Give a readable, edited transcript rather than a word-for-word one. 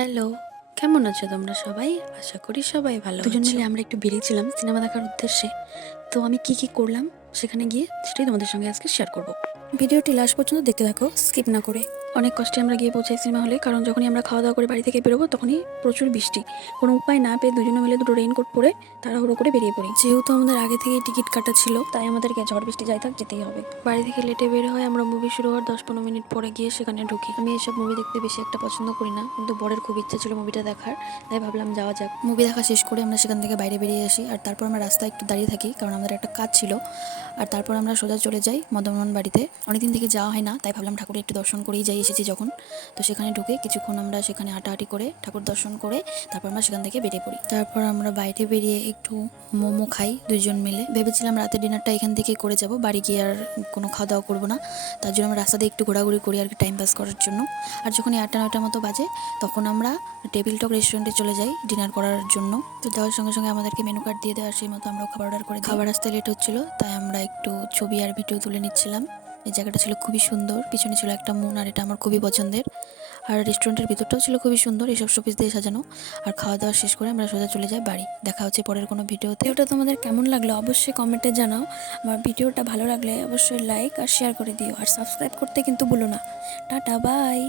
Hello, কেমন আছো তোমরা সবাই? আশা করি সবাই ভালো আছো। দুজন মিলে আমরা একটু বেরিয়েছিলাম সিনেমা দেখার উদ্দেশ্যে। তো আমি কি করলাম সেখানে গিয়ে সেটাই তোমাদের সঙ্গে আজকে শেয়ার করব। ভিডিওটি লাস্ট পর্যন্ত দেখতে থাকো, স্কিপ না করে। অনেক কষ্টে আমরা গিয়ে পৌঁছাই সিনেমা হলে, কারণ যখনই আমরা খাওয়া দাওয়া করে বাড়ি থেকে বেরোবো তখনই প্রচুর বৃষ্টি। কোনো উপায় না পেয়ে দুজনে মিলে দুটো রেইনকোট পরে তাড়াহুড়ো করে বেরিয়ে পড়ি। যেহেতু আমাদের আগে থেকেই টিকিট কাটা ছিল, তাই আমাদেরকে ঝড় বৃষ্টি যাই থাক যেতেই হবে। বাড়ি থেকে লেটে বের হয় আমরা মুভি শুরু হওয়ার 10-15 মিনিট পরে গিয়ে সেখানে ঢুকি। আমি এসব মুভি দেখতে বেশি একটা পছন্দ করি না, কিন্তু বরের খুব ইচ্ছা ছিল মুভিটা দেখার, তাই ভাবলাম যাওয়া যাক। মুভি দেখা শেষ করে আমরা সেখান থেকে বাইরে বেরিয়ে আসি, আর তারপর আমরা রাস্তায় একটু দাঁড়িয়ে থাকি কারণ আমাদের একটা কাজ ছিল। আর তারপর আমরা সোজা চলে যাই মদনমোহন বাড়িতে। অনেকদিন থেকে যাওয়া হয় না, তাই ভাবলাম ঠাকুরের একটু দর্শন করেই যাই এসেছি যখন। তো সেখানে ঢুকে কিছুক্ষণ আমরা সেখানে হাঁটাহাঁটি করে ঠাকুর দর্শন করে তারপর আমরা সেখান থেকে বেরিয়ে পড়ি। তারপর আমরা বাইরে বেরিয়ে একটু মোমো খাই দুইজন মিলে। ভেবেছিলাম রাতের ডিনারটা এখান থেকে করে যাব, বাড়ি গিয়ে আর কোনো খাওয়া দাওয়া করবো না। তার জন্য আমরা রাস্তাতে একটু ঘোরাঘুরি করি আর কি, টাইম পাস করার জন্য। আর যখন 8টা-9টার মতো বাজে তখন আমরা টেবিল টক রেস্টুরেন্টে চলে যাই ডিনার করার জন্য। তো যাওয়ার সঙ্গে সঙ্গে আমাদেরকে মেনু কার্ড দিয়ে দেওয়ার সেই মতো আমরাও খাবার অর্ডার করে খাবার আসতে লেট হচ্ছিল, তাই আমরা একটু ছবি আর ভিডিও তুলে নিচ্ছিলাম। এই জায়গাটা ছিল খুবই সুন্দর, পিছনে ছিল একটা মুন, আর এটা আমার খুবই পছন্দের। আর রেস্টুরেন্টের ভিতরটাও ছিল খুবই সুন্দর, এইসব শোপিস দিয়ে সাজানো। আর খাওয়া দাওয়া শেষ করে আমরা সোজা চলে যাই বাড়ি। দেখা হচ্ছে পরের কোনো ভিডিওতে। ওটা তোমাদের কেমন লাগলো অবশ্যই কমেন্টে জানাও। আমার ভিডিওটা ভালো লাগলে অবশ্যই লাইক আর শেয়ার করে দিও, আর সাবস্ক্রাইব করতে কিন্তু ভুলো না। Tata, by.